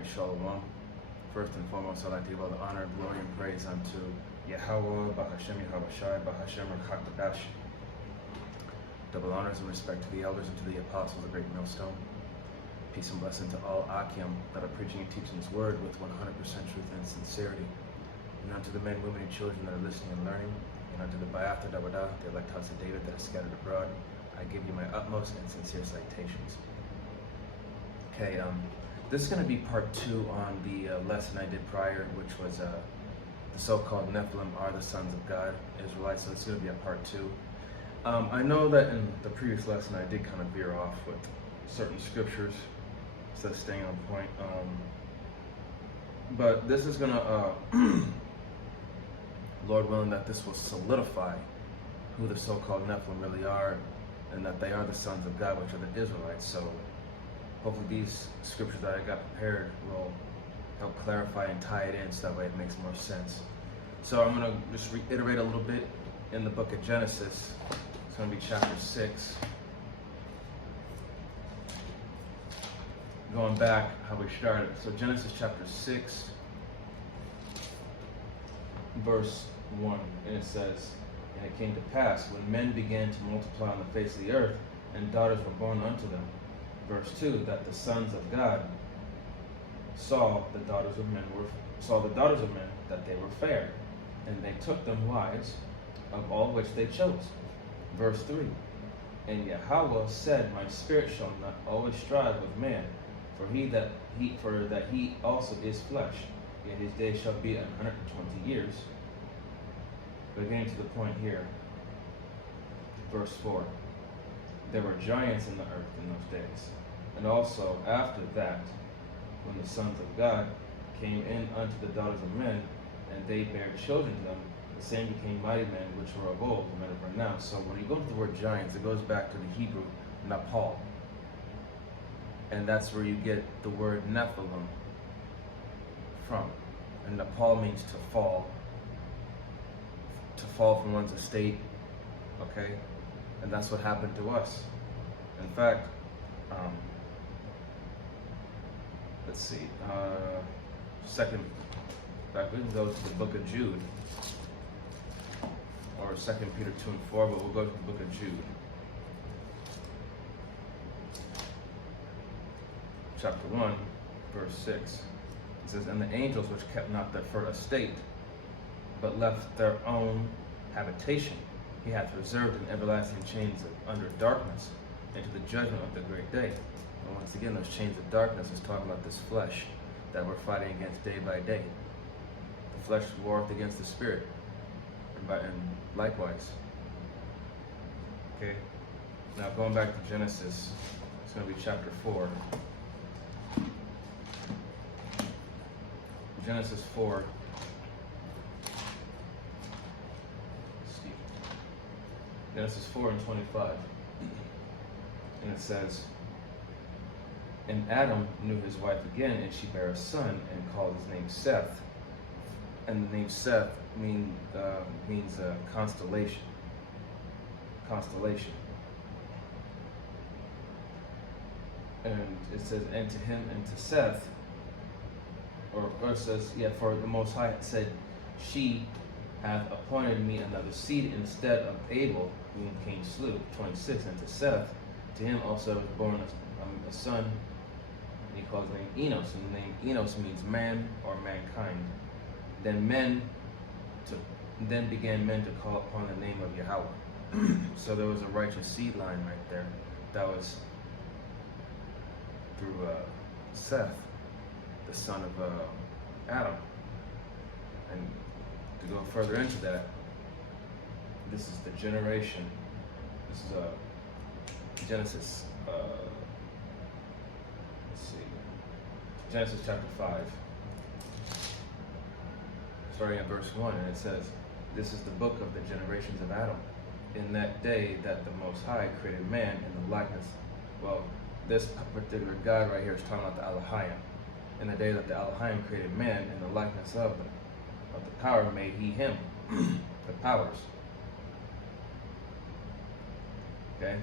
Alright, Shalom. First and foremost, I'd like to give all the honor, glory, and praise unto Yahweh, Bahashem, Yahawashi, Bahashem, Rakakadash. Double honors and respect to the elders and to the apostles of the great millstone. Peace and blessing to all Akim that are preaching and teaching this word with 100% truth and sincerity. And unto the men, women, and children that are listening and learning, and unto the Bayatha Dawada, the elect house of David that is scattered abroad, I give you my utmost and sincere citations. Okay, this is going to be part 2 on the lesson I did prior, which was the so-called Nephilim are the sons of God, Israelites, so it's going to be a part 2. I know that in the previous lesson I did kind of veer off with certain scriptures, instead of staying on point. But this is going to, Lord willing, that this will solidify who the so-called Nephilim really are, and that they are the sons of God, which are the Israelites. So hopefully these scriptures that I got prepared will help clarify and tie it in so that way it makes more sense. So I'm going to just reiterate a little bit in the book of Genesis. It's going to be chapter 6. Going back how we started. So Genesis chapter 6, verse 1. And it says, "And it came to pass, when men began to multiply on the face of the earth, and daughters were born unto them." Verse 2, that the sons of God saw the daughters of men that they were fair, and they took them wives, of all which they chose. Verse 3, and Yahweh said, My spirit shall not always strive with man, for that he also is flesh, yet his days shall be 120 years. But getting to the point here, verse 4, there were giants in the earth in those days. And also after that, when the sons of God came in unto the daughters of men, and they bare children to them, the same became mighty men which were of old, men of renown. So when you go to the word giants, it goes back to the Hebrew Nepal. And that's where you get the word Nephilim from. And Nepal means to fall from one's estate, okay? And that's what happened to us. In fact, let's see, we can go to the book of Jude, or 2 Peter 2 and 4, but we'll go to the book of Jude. Chapter 1, verse 6. It says, "And the angels which kept not their first estate, but left their own habitation, he hath reserved in everlasting chains under darkness, into the judgment of the great day." And once again, those chains of darkness is talking about this flesh that we're fighting against day by day. The flesh warreth against the spirit, and likewise. Okay, now going back to Genesis, it's going to be chapter 4. Genesis 4. Genesis 4 and 25. And it says, "And Adam knew his wife again, and she bare a son, and called his name Seth." And the name Seth means constellation. Constellation. And it says, "And to him, and to Seth," or it says, "For the Most High said, She hath appointed me another seed instead of Abel, whom Cain slew." 26, "And to Seth, to him also was born a son, and he called his name Enos." And the name Enos means man or mankind. Then began men to call upon the name of Yahweh. So there was a righteous seed line right there that was through Seth, the son of Adam. And to go further into that, this is the generation. This is Genesis. Let's see, Genesis chapter 5, starting at verse 1, and it says, "This is the book of the generations of Adam. In that day that the Most High created man in the likeness." Well, this particular God right here is talking about the Elohim. "In the day that the Elohim created man in the likeness of the power made he him." The powers. Okay?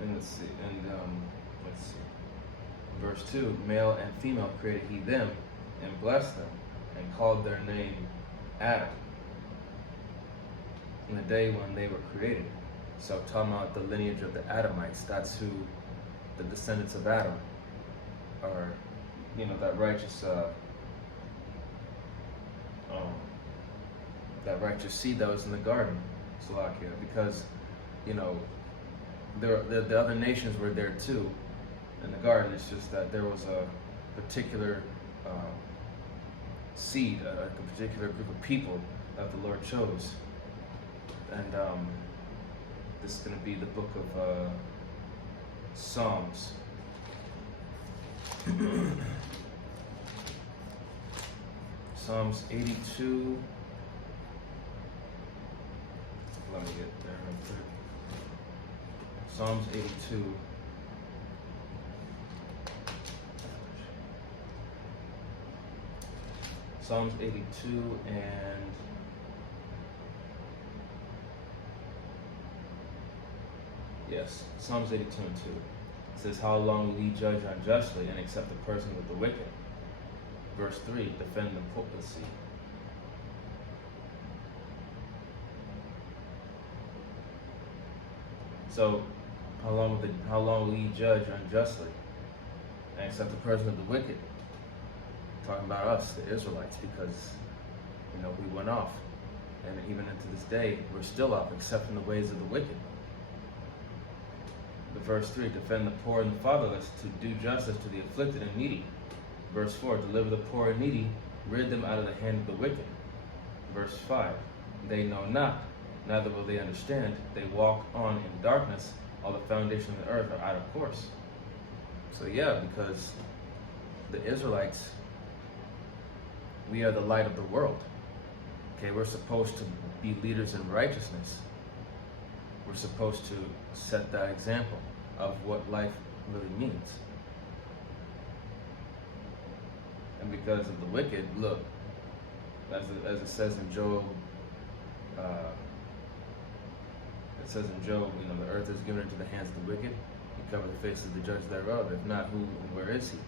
And let's see, and let's see. Verse 2, male and female created he them, and blessed them, and called their name Adam, in the day when they were created. So talking about the lineage of the Adamites, that's who the descendants of Adam are, that righteous seed that was in the garden, Slovakia, because, the other nations were there too in the garden. It's just that there was a particular seed, a particular group of people that the Lord chose. And this is going to be the book of Psalms. Psalms 82. Let me get there real quick. Psalms 82. Psalms 82 and yes, Psalms 82 and 2. It says, how long will ye judge unjustly and accept the person with the wicked? Verse 3, defend the potency. So, how long will ye judge unjustly and accept the person of the wicked? Talking about us, the Israelites, because we went off, and even into this day we're still off, accepting the ways of the wicked. The verse 3, defend the poor and the fatherless, to do justice to the afflicted and needy. Verse 4, deliver the poor and needy, rid them out of the hand of the wicked. Verse 5, they know not, neither will they understand. They walk on in darkness, all the foundations of the earth are out of course. So yeah, because the Israelites, we are the light of the world. Okay, we're supposed to be leaders in righteousness. We're supposed to set that example of what life really means. And because of the wicked, look, as it says in Job, the earth is given into the hands of the wicked. He covered the face of the judge thereof. If not, who and where is he?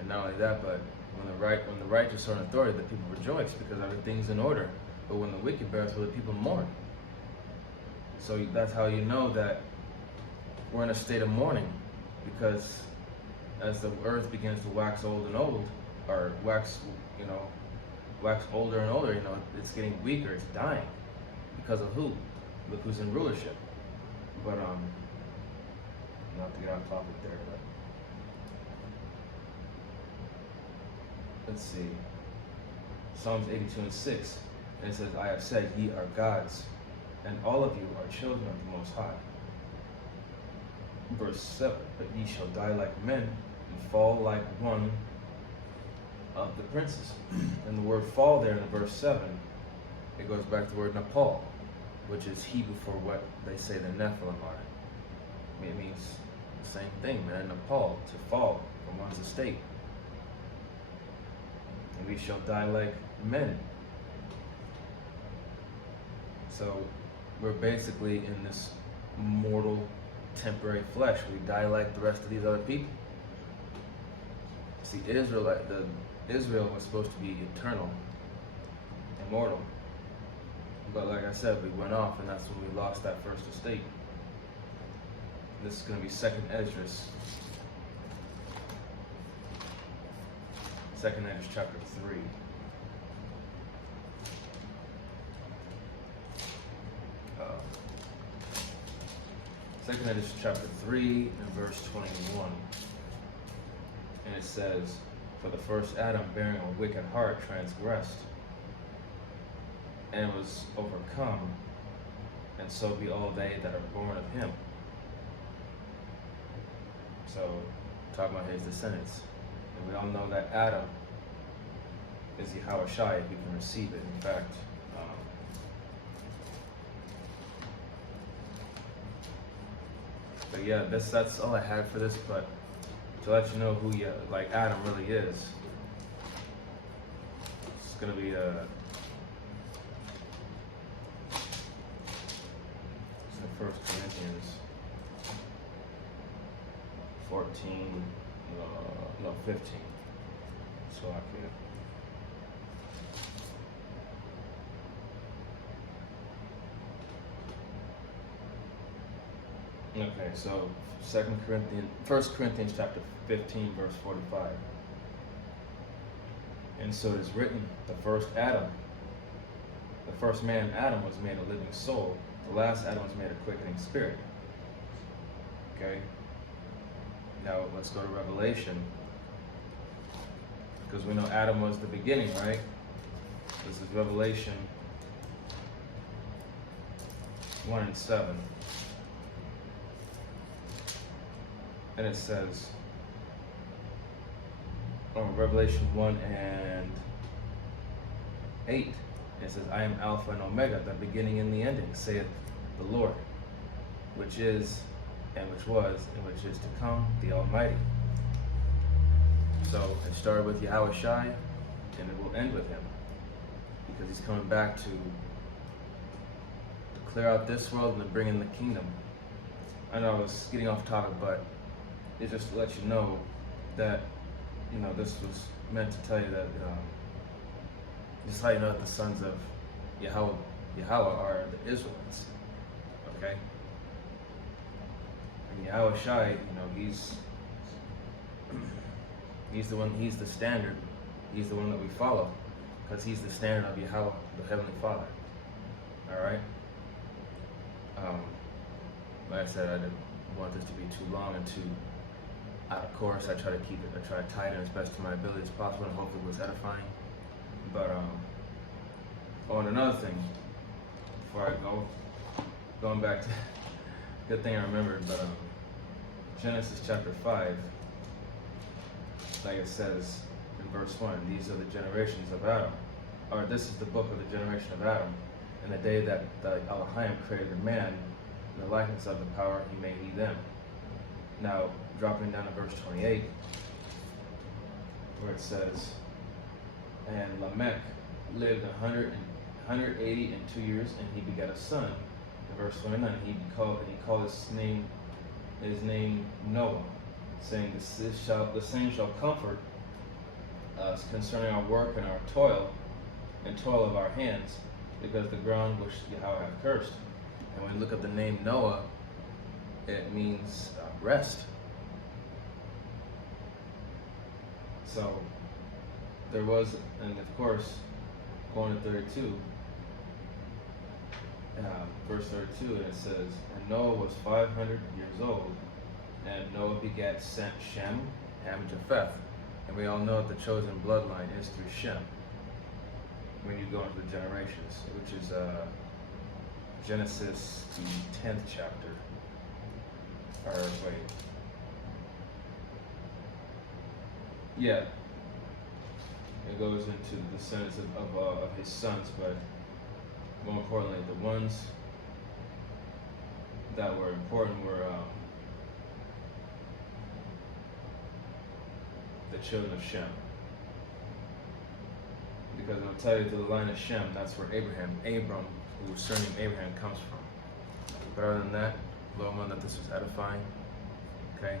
And not only that, but when the righteous are in authority, the people rejoice because everything's in order. But when the wicked bears with, the people mourn. So that's how you know that we're in a state of mourning, because as the earth begins to wax old and old, or wax older and older, it's getting weaker, it's dying. Because of who? Look who's in rulership. But not to get off topic there, but let's see. Psalms 82 and 6. And it says, I have said, ye are gods, and all of you are children of the Most High. Verse 7, but ye shall die like men, and fall like one of the princes. And the word fall there in verse 7, it goes back to the word Nepal, which is Hebrew for what they say the nephilim are. It means the same thing, man. Nepal, to fall from one's estate. And we shall die like men. So we're basically in this mortal, temporary flesh. We die like the rest of these other people. See, Israel was supposed to be eternal, immortal. But like I said, we went off, and that's when we lost that first estate. This is going to be 2nd Esdras. 2nd Esdras chapter 3. Second Esdras chapter 3 and verse 21. And it says, for the first Adam bearing a wicked heart transgressed, and was overcome, and so be all they that are born of him. So, talking about his descendants. And we all know that Adam is Yahushua, if we can receive it. In fact, but yeah, that's all I had for this, but to let you know who Adam really is, it's going to be it's in 1 Corinthians. 14, 15. So I can. Okay, so 1 Corinthians chapter 15, verse 45. And so it is written, the first man, Adam, was made a living soul. The last Adam was made a quickening spirit. Okay? Now let's go to Revelation. Because we know Adam was the beginning, right? This is Revelation 1 and 7. And it says, Revelation 1 and 8. It says, I am Alpha and Omega, the beginning and the ending, saith the Lord, which is, and which was, and which is to come, the Almighty. So it started with Yahweh Shai, and it will end with him, because he's coming back to clear out this world and to bring in the kingdom. I know I was getting off topic, but it's just to let you know that, this was meant to tell you that, this is how you know that the sons of Yahweh are the Israelites. Okay? And Yahweh Shai, he's the one, he's the standard, he's the one that we follow, because he's the standard of Yahweh, the Heavenly Father. Alright? Like I said, I didn't want this to be too long and too out of course. I try to keep it, I try to tie it in as best to my ability as possible, and hopefully it was edifying. But, and another thing, before I go, going back to, good thing I remembered, but Genesis chapter 5, like it says in verse 1, these are the generations of Adam, or this is the book of the generation of Adam, and the day that the Elohim created man, in the likeness of the power he made he them. Now, dropping down to verse 28, where it says, and Lamech lived 182 years, and he begat a son. In verse 29, he called his name Noah, saying, the same shall comfort us concerning our work and our toil, and toil of our hands, because the ground which Yahweh hath cursed. And when we look at the name Noah, it means rest. So there was, and of course, going to 32, verse 32, and it says, and Noah was 500 years old, and Noah begat Shem, Ham, and Japheth. And we all know the chosen bloodline is through Shem when you go into the generations, which is Genesis, the 10th chapter. Or wait. Yeah. It goes into the descendants of his sons, but more importantly, the ones that were important were the children of Shem. Because it'll tell you through the line of Shem, that's where Abram, whose surname Abraham comes from. But other than that, Lord willing that this was edifying. Okay?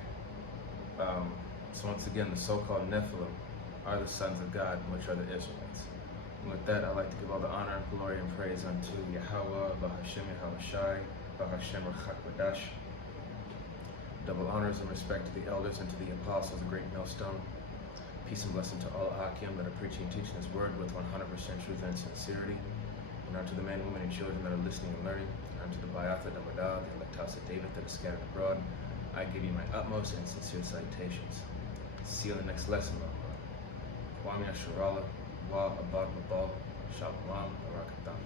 So once again, the so-called nephilim are the sons of God, which are the Israelites. And with that, I'd like to give all the honor, glory, and praise unto Yahweh, Bahashem Yahweh Shai, Bahashem Rachak. Double honors and respect to the elders and to the apostles, the great millstone. Peace and blessing to all Hakim that are preaching and teaching His word with 100% truth and sincerity. And unto the men, women, and children that are listening and learning. And unto the Bayatha, the Madah, the Electasa David that is scattered abroad. I give you my utmost and sincere salutations. See you in the next lesson, Lord. Kwame Asharala, Wa Abad Mabal, Shalom, Barakatam.